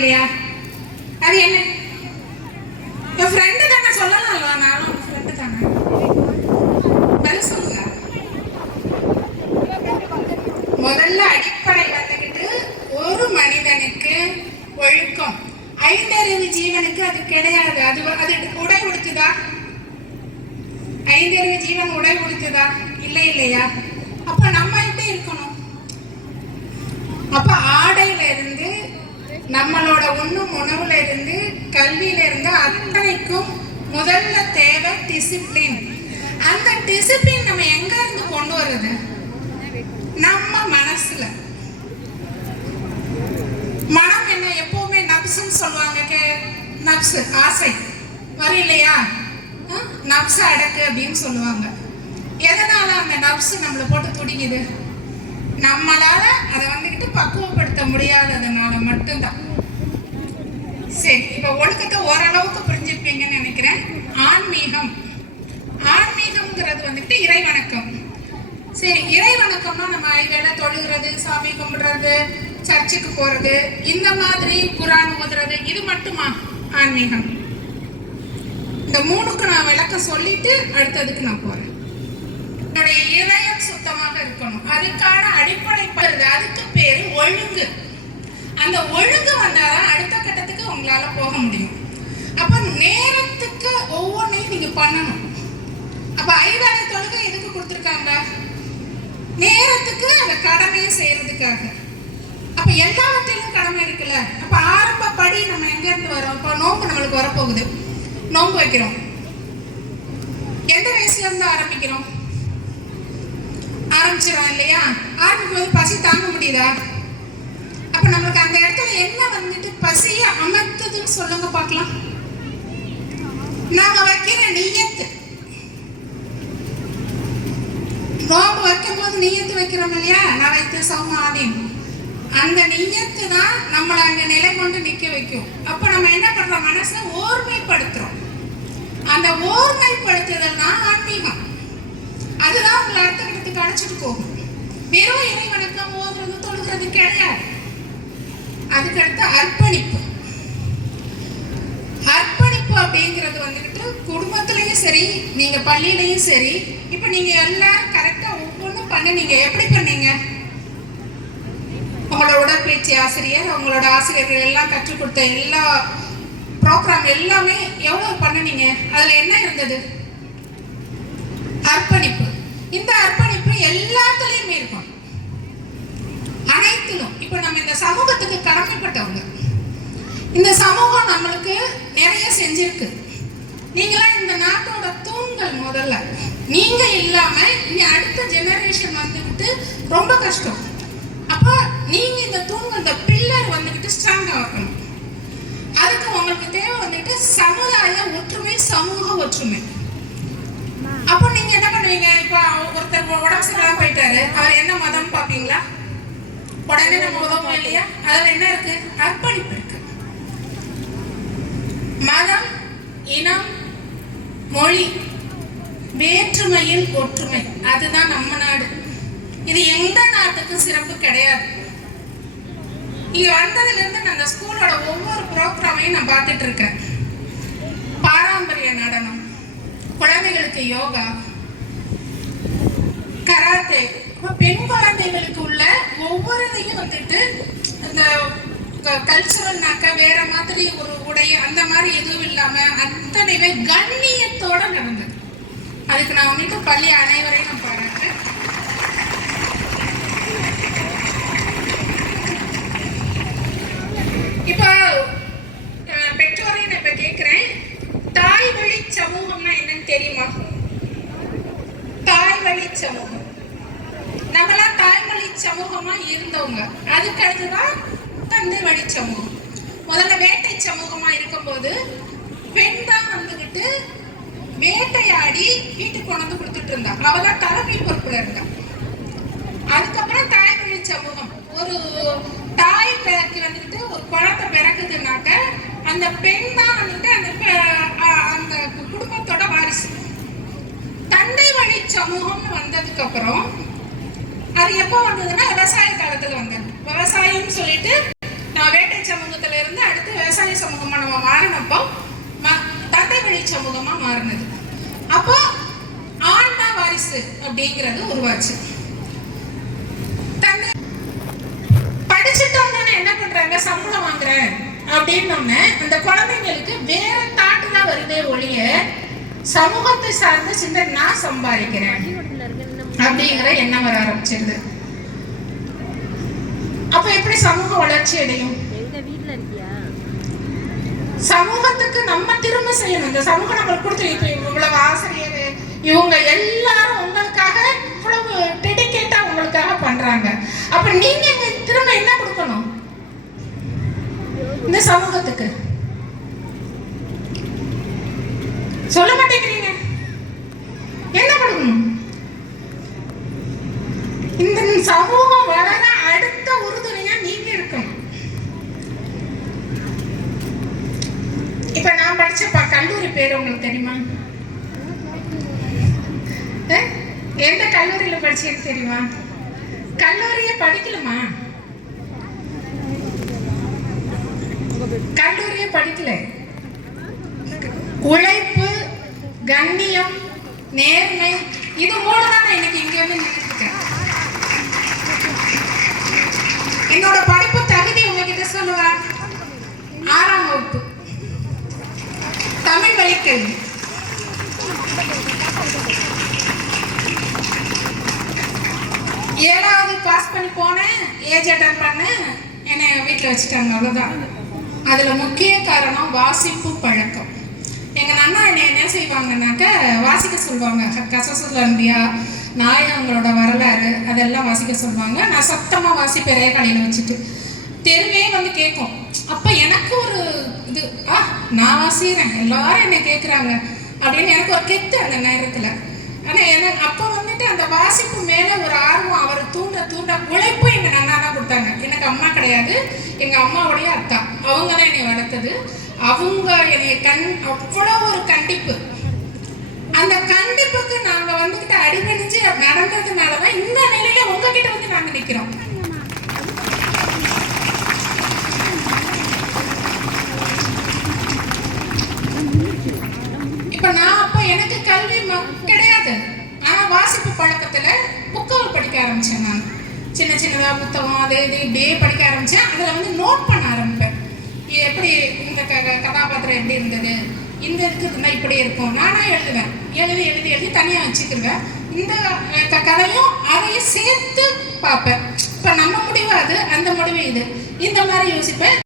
இல்லையா அது என்ன? என் ஃப்ரெண்டு தானே சொல்லலாம் சொல்லலாம்ல நானும் ஃப்ரெண்டு தானே. பதில் சொல்லுங்க. முதல்ல அடிப்படை வந்துக்கிட்டு ஒரு மனிதனுக்கு ஒழுக்கம். ஐந்தறிவு ஜீவனுக்கு அது கிடையாது. அது அது உடை உடுத்துதா? ஐந்தறிவு ஜீவன் உடை உடுத்துதா? இல்லை இல்லையா? அப்ப நம்ம எப்படி இருக்கணும்? அப்ப ஆடையில இருந்து நம்மளோட உண்ணும் உணவுல இருந்து கல்வியில இருந்து அத்தனைக்கும் முதல்ல தேவை டிசிப்ளின் அந்த டிசிப்ளின் நம்ம எங்க இருந்து கொண்டு வர்றது? நம்ம மனசுல. மனம் என்ன எப்பவுமே நப்சுன்னு சொல்லுவாங்க கே நப்சு ஆசை. வரும் இல்லையா நப்ச அடக்கு அப்படின்னு சொல்லுவாங்க. எதனால அந்த நப்சு நம்மளை போட்டு துடிக்குது? நம்மளால அதை வந்துக்கிட்டு பக்குவப்படுத்த முடியாததுனால மட்டும்தான். சரி இப்ப ஒழுக்கத்தை ஓரளவுக்கு புரிஞ்சிருப்பீங்கன்னு நினைக்கிறேன். ஆன்மீகம். ஆன்மீகம்ங்கிறது வந்துட்டு இறை வணக்கம் சரி இறை வணக்கம்னா நம்ம ஐவேளை தொழுகிறது சாமி கும்பிடுறது சர்ச்சுக்கு போறது இந்த மாதிரி குரான் ஓதுறது இது மட்டுமா? ஆன்மீகம். இந்த மூணுக்கு நான் விளக்கம் சொல்லிட்டு அடுத்ததுக்கு நான் போறேன். என்னுடைய இதயம் சுத்தமாக இருக்கணும். அதுக்கான அடிப்படை அதுக்கு பேரு ஒழுங்கு. அந்த ஒழுங்கு வந்தாதான் அடுத்த கட்டத்துக்கு உங்களால போக முடியும். அப்ப நேரத்துக்கு ஒவ்வொன்றையும் நீங்க பண்ணணும். அப்ப ஐவேளை தொழுகை எதுக்கு கொடுத்துருக்காங்க? நேரத்துக்கு அந்த கடமையை செய்யறதுக்காக. அப்ப எல்லாவற்றிலும் கடமை இருக்குல்ல? அப்ப ஆரம்ப படி நம்ம எங்க இருந்து வரோம் இப்ப நோம்பு நம்மளுக்கு வரப்போகுது. நோம்பு வைக்கிறோம். எந்த வயசுல இருந்து ஆரம்பிக்கிறோம்? ஆரம்பிச்சிடறோம் இல்லையா? ஆரம்பிக்கும் போது பசி தாங்க முடியுதா அப்ப நம்மளுக்கு அந்த இடத்துல என்ன வந்துட்டு பசியை அமர்த்துதுன்னு சொல்லுங்க பார்க்கலாம். நாங்க வைக்கிற நீயத்து. நோம்பு வைக்கும் போது நீயத்து வைக்கிறோம் இல்லையா? நான் வைத்த சௌமாதீன் அந்த நீயத்து தான் நம்மளை அங்க நிலை கொண்டு நிக்க வைக்கும். அப்ப நம்ம என்ன பண்றோம்? மனசை ஓர்மைப்படுத்துறோம். அந்த ஓர்மைப்படுத்துதல் தான் ஆன்மீகம். அதுதான் உங்களை அடுத்த கட்டத்துக்கு அழைச்சிட்டு போகும். வெறும் இறை வணக்கம் ஓதுறது தொழுகிறது கிடையாது. அதுக்கடுத்து அர்ப்பணிப்பு. அர்ப்பணிப்பு அப்படிங்கிறது வந்துக்கிட்டு குடும்பத்துலயும் சரி நீங்க பள்ளியிலையும் சரி இப்ப நீங்க எல்லாம் கரெக்டா ஒவ்வொன்றும் பண்ணுனீங்க எப்படி பண்ணீங்க? உங்களோட உடற்பயிற்சி ஆசிரியர் உங்களோட ஆசிரியர்கள் எல்லாம் கற்றுக் கொடுத்த எல்லா ப்ரோக்ராம் எல்லாமே எவ்வளவு பண்ணுனீங்க அதுல என்ன இருந்தது? அர்ப்பணிப்பு. இந்த அர்ப்பணிப்பு எல்லாத்துலயுமே இருக்கும். அனைத்திலும். இப்ப நம்ம இந்த சமூகத்துக்கு கடமைப்பட்டவங்க. இந்த சமூகம் நம்மளுக்கு நிறைய செஞ்சிருக்கு. நீங்களாம் இந்த நாட்டோட தூண்கள் முதல்ல. நீங்க இல்லாம இனி அடுத்த ஜெனரேஷன் வந்துக்கிட்டு ரொம்ப கஷ்டம். அப்போ நீங்க இந்த தூண்கள் இந்த பில்லர் வந்துக்கிட்டு ஸ்ட்ராங்காக ஆகணும் அதுக்கு உங்களுக்கு தேவை வந்துட்டு சமுதாய ஒற்றுமை சமூக ஒற்றுமை. அப்போ நீங்க என்ன பண்ணுவீங்க? இப்போ ஒருத்தர் உடம்பு சரியில்லாம போயிட்டாரு. அவர் என்ன மதம் பாப்பீங்களா உடனே நம்ம உதவும் இல்லையா அதுல என்ன இருக்கு? அர்ப்பணிப்பு இருக்கு. மதம் இனம் மொழி வேற்றுமையில் ஒற்றுமை. அதுதான் நம்ம நாடு. இது எந்த நாட்டுக்கும் சிறப்பு கிடையாது. இங்க வந்ததுல இருந்து நான் அந்த ஸ்கூலோட ஒவ்வொரு ப்ரோக்ராமையும் நான் பார்த்துட்டு இருக்கேன். பாரம்பரிய நடனம். குழந்தைகளுக்கு யோகா கராத்தே பெண் குழந்தைகளுக்கு உள்ள ஒவ்வொரு இதையும் வந்துட்டு இந்த கல்ச்சுரல்னாக்க வேற மாதிரி ஒரு உடை அந்த மாதிரி எதுவும் இல்லாம அத்தனையுமே கண்ணியத்தோட நடந்தது. அதுக்கு நான் வந்துட்டு பள்ளி அனைவரையும் நான் பாரு இப்போ அஹ், பெற்றோரை நான் இப்ப கேட்கிறேன் தாய் வழி சமூகம்னா என்னன்னு தெரியுமா தாய் வழி சமூகம் நம்மளாம் தாய்மொழி சமூகமா இருந்தவங்க அதுக்கு தந்தை வழி சமூகம். முதல்ல வேட்டை சமூகமா இருக்கும்போது பெண் தான் வந்துகிட்டு வேட்டையாடி வீட்டுக்கு கொண்டு வந்து கொடுத்துட்டு இருந்தா. அவ தான் தலைமை பொறுப்புல இருந்தா. அதுக்கப்புறம் தாய்மொழி சமூகம். ஒரு தாய் பிறக்கு வந்துட்டு ஒரு குழந்தை பிறக்குதுனாக்க அந்த பெண் தான் வந்துட்டு அந்த பெ- அ- அந்த குடும்பத்தோட வாரிசு. தந்தை வழி சமூகம்னு வந்ததுக்கு அப்புறம் அது எப்போ வந்ததுன்னா விவசாய காலத்துல வந்தது. விவசாயம்னு சொல்லிட்டு நான் வேட்டை சமூகத்துல இருந்து அடுத்து விவசாய சமூகமா நம்ம மாறினப்போ ம- தந்தை வழி சமூகமா மாறினது. அப்போ ஆண் தான் வாரிசு அப்படிங்கிறது உருவாச்சு. தந்தை படிச்சுட்டோம்னா என்ன பண்றாங்க? சம்பளம் வாங்குறேன் அப்படின்னோடனே அந்த குழந்தைங்களுக்கு வேற தாட்டு தான் வருதே ஒழிய சமூகத்தை சார்ந்த சிந்தனை நான் சம்பாதிக்கிறேன். அப்படிங்கிற எண்ணம் வர ஆரம்பிச்சிருது. அப்ப எப்படி சமூக வளர்ச்சி அடையும்? சமூகத்துக்கு நம்ம திரும்ப செய்யணும். இந்த சமூகம் நம்மளுக்கு கொடுத்து இப்ப இவ்வளவு ஆசிரியர். இவங்க எல்லாரும் உங்களுக்காக இவ்வளவு டெடிகேட்டா உங்களுக்காக பண்றாங்க. அப்ப நீங்க திரும்ப என்ன கொடுக்கணும்? இந்த சமூகத்துக்கு. இப்ப கல்லூரி பேர் உங்களுக்கு தெரியுமா? எந்த கல்லூரியில படிச்சேன்னு தெரியுமா? கல்லூரியே படிக்கலமா கல்லூரியே படிக்கல. உழைப்பு கண்ணியம் நேர்மை இது மூணு தான் நான் இன்னைக்கு இங்க வந்து நின்னுட்டு இருக்கேன் என்னோட தமிழ் ஏழாவது பாஸ் பண்ணி போனேன் ஏஜ் அட்டன் பண்ணேன் என்னை வீட்டில் வச்சுட்டாங்க அவ்வளோதான் அதில் முக்கிய காரணம் வாசிப்பு பழக்கம். எங்கள் அண்ணா என்னை என்ன செய்வாங்கன்னாக்க வாசிக்க சொல்லுவாங்க. கசசுலம்பியா நாயகங்களோட வரலாறு அதெல்லாம் வாசிக்க சொல்லுவாங்க. நான் சத்தமாக வாசிப்பேன் ரேகாலையில் வச்சுட்டு. தெருவே வந்து கேட்கும் அப்போ எனக்கு ஒரு இது ஆ நான் வாசிக்கிறேன். எல்லாரும் என்னை கேட்குறாங்க அப்படின்னு எனக்கு ஒரு கெத்து அந்த நேரத்தில். ஆனால் எனக்கு அப்போ வந்துட்டு அந்த வாசிப்பு மேலே ஒரு ஆர்வம் அவர் தூண்ட தூண்ட உழைப்பு எங்கள் நன்னா தான் கொடுத்தாங்க. எனக்கு அம்மா கிடையாது. எங்கள் அம்மாவுடைய அக்கா அவங்க தான் என்னை வளர்த்தது. அவங்க என்னை கண் அவ்வளோ ஒரு கண்டிப்பு. அந்த கண்டிப்புக்கு நாங்கள் வந்துக்கிட்டு அடிபணிஞ்சு நடந்ததுனால தான் இந்த நிலையில உங்ககிட்ட வந்து நாங்கள் நிற்கிறோம் இப்ப நான் அப்ப எனக்கு கல்வி ம- கிடையாது. ஆனா வாசிப்பு பழக்கத்துல புக்கவர் படிக்க ஆரம்பிச்சேன் நான். சின்ன சின்னதா புத்தகம் அது இது இப்படியே படிக்க ஆரம்பிச்சேன். அதுல வந்து நோட் பண்ண ஆரம்பிப்பேன். எப்படி இந்த க கதாபாத்திரம் எப்படி இருந்தது? இந்த இருக்குதுன்னா இப்படி இருக்கும். நானா எழுதுவேன். எழுதி எழுதி எழுதி தனியா வச்சுக்கிருவேன். இந்த க- கதையும் அதையும் சேர்த்து பார்ப்பேன். இப்ப நம்ம முடிவு அது அந்த முடிவு இது. இந்த மாதிரி யோசிப்பேன்.